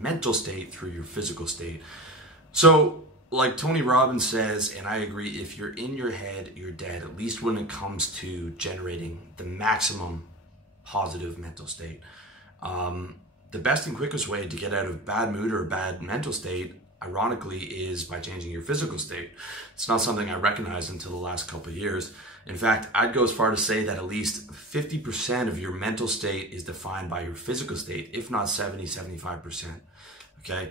mental state through your physical state. So like Tony Robbins says, and I agree, if you're in your head, you're dead, at least when it comes to generating the maximum positive mental state. The best and quickest way to get out of bad mood or bad mental state, ironically, is by changing your physical state. It's not something I recognized until the last couple of years. In fact, I'd go as far to say that at least 50% of your mental state is defined by your physical state, if not 75%. Okay?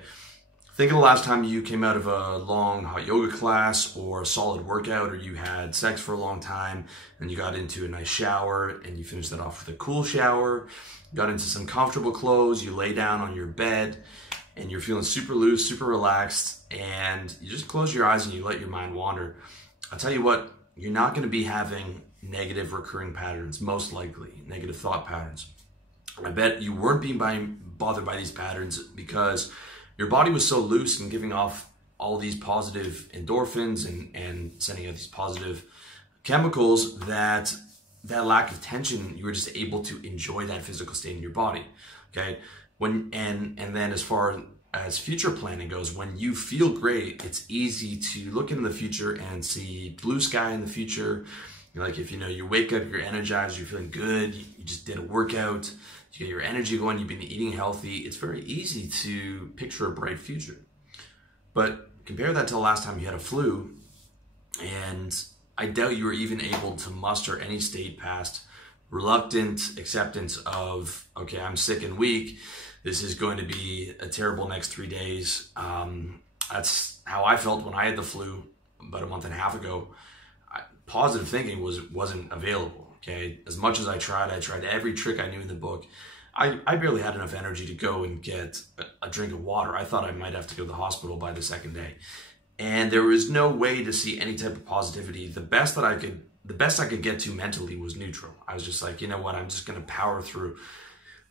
Think of the last time you came out of a long hot yoga class or a solid workout, or you had sex for a long time and you got into a nice shower and you finished that off with a cool shower, got into some comfortable clothes, you lay down on your bed and you're feeling super loose, super relaxed, and you just close your eyes and you let your mind wander. I'll tell you what, you're not going to be having negative recurring patterns, most likely, negative thought patterns. I bet you weren't being bothered by these patterns because your body was so loose and giving off all these positive endorphins and sending out these positive chemicals that lack of tension, you were just able to enjoy that physical state in your body. Okay. And then as far as future planning goes, when you feel great, it's easy to look into the future and see blue sky in the future. Like if you wake up, you're energized, you're feeling good, you just did a workout, you get your energy going, you've been eating healthy, it's very easy to picture a bright future. But compare that to the last time you had a flu, and I doubt you were even able to muster any state past reluctant acceptance of, okay, I'm sick and weak, this is going to be a terrible next 3 days. That's how I felt when I had the flu about a month and a half ago. Positive thinking wasn't available. Okay, as much as I tried every trick I knew in the book. I barely had enough energy to go and get a drink of water. I thought I might have to go to the hospital by the second day, and there was no way to see any type of positivity. The best I could get to mentally was neutral. I was just like, you know what? I'm just going to power through.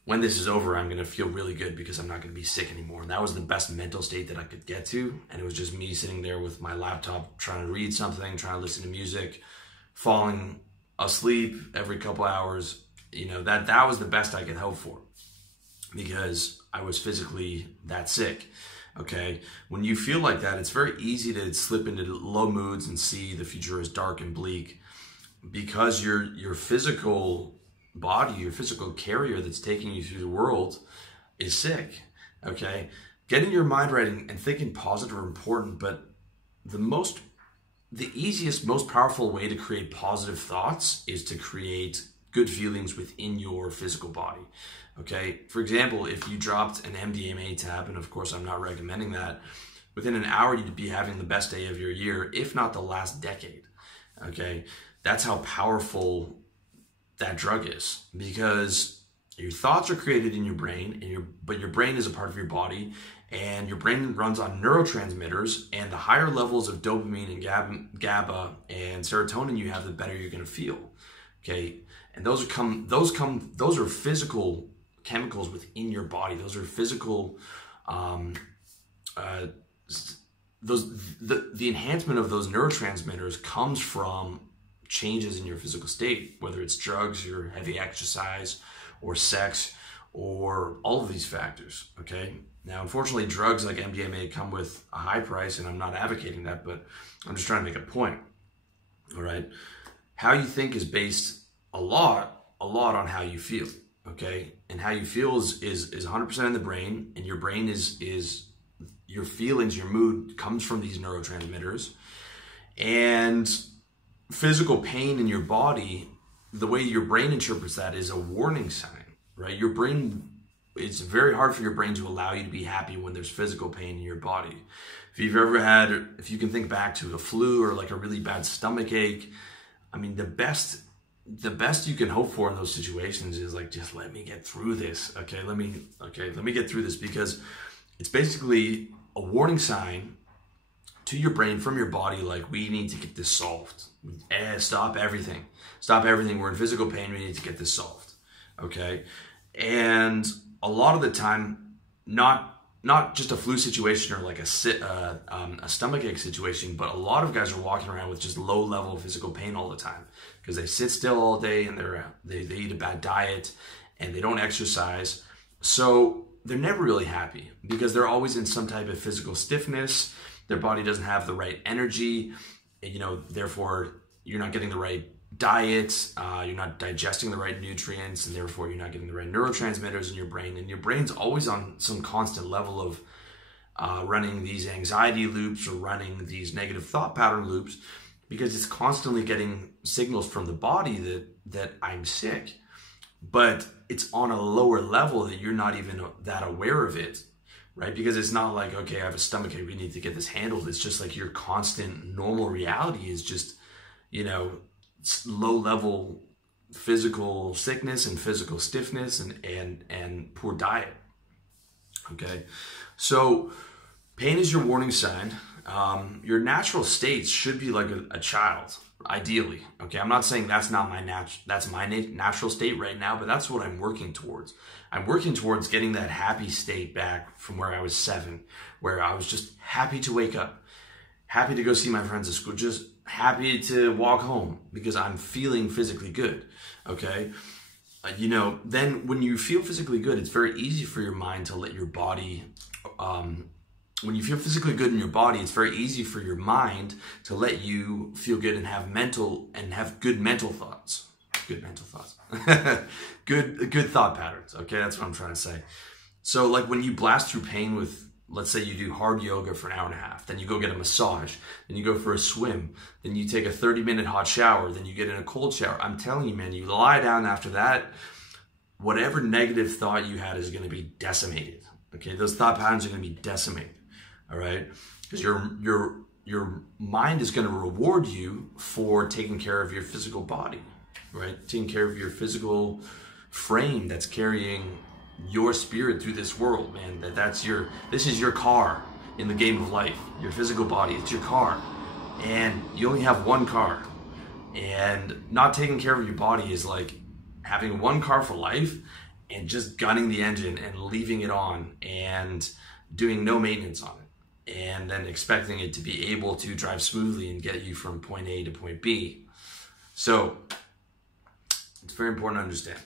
When this is over, I'm going to feel really good because I'm not going to be sick anymore. And that was the best mental state that I could get to. And it was just me sitting there with my laptop, trying to read something, trying to listen to music, falling asleep every couple hours. That was the best I could hope for because I was physically that sick. Okay. When you feel like that, it's very easy to slip into low moods and see the future as dark and bleak because your physical body, your physical carrier that's taking you through the world is sick. Okay. Getting your mind right and thinking positive are important, but the easiest, most powerful way to create positive thoughts is to create good feelings within your physical body. Okay. For example, if you dropped an MDMA tab, and of course I'm not recommending that, within an hour you'd be having the best day of your year, if not the last decade. Okay. That's how powerful that drug is, because your thoughts are created in your brain, but your brain is a part of your body, and your brain runs on neurotransmitters, and the higher levels of dopamine and GABA and serotonin you have, the better you're going to feel. Okay, and those are physical chemicals within your body. Those are physical. The enhancement of those neurotransmitters comes from changes in your physical state, whether it's drugs, your heavy exercise, or sex, or all of these factors. Okay. Now, unfortunately, drugs like MDMA come with a high price, and I'm not advocating that, but I'm just trying to make a point. All right. How you think is based a lot on how you feel. Okay. And how you feel is 100% in the brain, and your brain is your feelings, your mood comes from these neurotransmitters, and physical pain in your body, the way your brain interprets that is a warning sign, right? Your brain, it's very hard for your brain to allow you to be happy when there's physical pain in your body. If you can think back to a flu or like a really bad stomach ache, I mean, the best you can hope for in those situations is like, just let me get through this. Okay. Let me get through this, because it's basically a warning sign to your brain from your body, like, we need to get this solved. Stop everything. We're in physical pain. We need to get this solved. Okay. And a lot of the time, not just a flu situation or like a stomach ache situation, but a lot of guys are walking around with just low level physical pain all the time because they sit still all day and they eat a bad diet and they don't exercise. So they're never really happy because they're always in some type of physical stiffness. Their body doesn't have the right energy, you know, therefore you're not getting the right diet, you're not digesting the right nutrients, and therefore you're not getting the right neurotransmitters in your brain. And your brain's always on some constant level of running these anxiety loops or running these negative thought pattern loops because it's constantly getting signals from the body that I'm sick. But it's on a lower level that you're not even that aware of it, right? Because it's not like, okay, I have a stomachache, we need to get this handled. It's just like your constant normal reality is just, you know, low level physical sickness and physical stiffness and poor diet. Okay, so pain is your warning sign. Your natural states should be like a child, ideally. Okay, I'm not saying that's not my natural state right now, but that's what I'm working towards. I'm working towards getting that happy state back from where I was 7, where I was just happy to wake up, happy to go see my friends at school, just happy to walk home because I'm feeling physically good. Okay, you know, then when you feel physically good, it's very easy for your mind to let your body. When you feel physically good in your body, it's very easy for your mind to let you feel good and have good mental thoughts. Good mental thoughts. good thought patterns. Okay, that's what I'm trying to say. So like when you blast through pain with, let's say you do hard yoga for an hour and a half, then you go get a massage, then you go for a swim, then you take a 30-minute hot shower, then you get in a cold shower. I'm telling you, man, you lie down after that, whatever negative thought you had is going to be decimated. Okay, those thought patterns are going to be decimated. All right, because your mind is going to reward you for taking care of your physical body, right? Taking care of your physical frame that's carrying your spirit through this world, man. This is your car in the game of life. Your physical body, it's your car, and you only have one car. And not taking care of your body is like having one car for life and just gunning the engine and leaving it on and doing no maintenance on it, and then expecting it to be able to drive smoothly and get you from point A to point B. So it's very important to understand.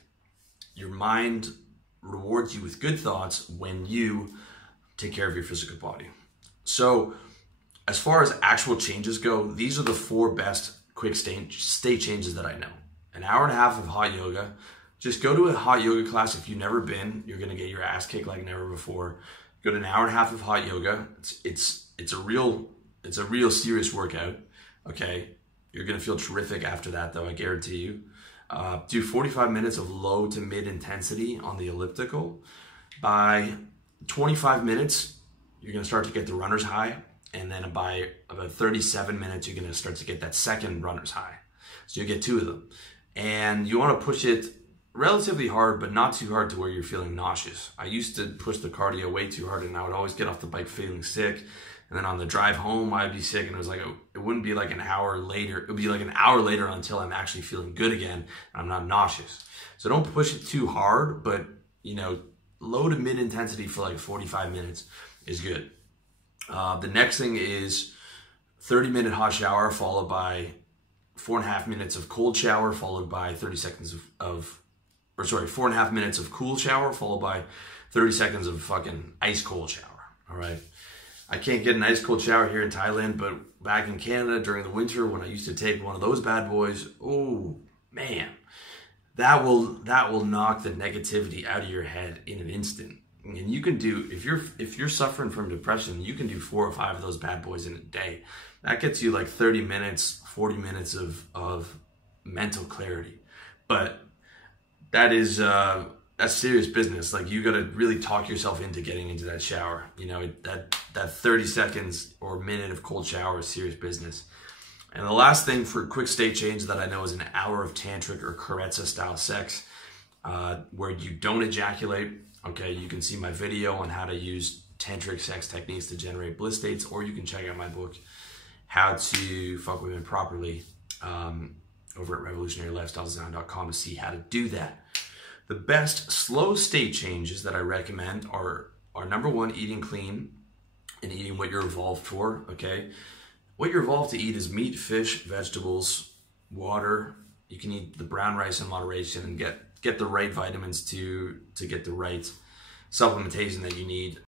Your mind rewards you with good thoughts when you take care of your physical body. So as far as actual changes go, these are the 4 best quick state changes that I know. An hour and a half of hot yoga. Just go to a hot yoga class. If you've never been, you're going to get your ass kicked like never before. Go to an hour and a half of hot yoga. It's a real serious workout. Okay, you're gonna feel terrific after that, though, I guarantee you. Do 45 minutes of low to mid intensity on the elliptical. By 25 minutes, you're gonna start to get the runner's high, and then by about 37 minutes, you're gonna start to get that second runner's high. So you get 2 of them, and you want to push it relatively hard, but not too hard to where you're feeling nauseous. I used to push the cardio way too hard, and I would always get off the bike feeling sick. And then on the drive home, I'd be sick, and it was like, it wouldn't be like an hour later. It would be like an hour later until I'm actually feeling good again, and I'm not nauseous. So don't push it too hard, but, you know, low to mid intensity for like 45 minutes is good. The next thing is 30-minute hot shower followed by 4.5 minutes of cold shower followed by 30 seconds of 4.5 minutes of cool shower followed by 30 seconds of fucking ice cold shower. All right. I can't get an ice cold shower here in Thailand, but back in Canada during the winter when I used to take one of those bad boys, oh man, that will knock the negativity out of your head in an instant. And you can do, if you're suffering from depression, you can do 4 or 5 of those bad boys in a day. That gets you like 30 minutes, 40 minutes of mental clarity. But that is that's serious business. Like, you got to really talk yourself into getting into that shower. You know, that 30 seconds or minute of cold shower is serious business. And the last thing for quick state change that I know is an hour of tantric or karetsa style sex, where you don't ejaculate. Okay, you can see my video on how to use tantric sex techniques to generate bliss states, or you can check out my book, How to Fuck Women Properly, over at revolutionarylifestyledesign.com to see how to do that. The best slow state changes that I recommend are number 1, eating clean and eating what you're evolved for, okay? What you're evolved to eat is meat, fish, vegetables, water. You can eat the brown rice in moderation and get the right vitamins to get the right supplementation that you need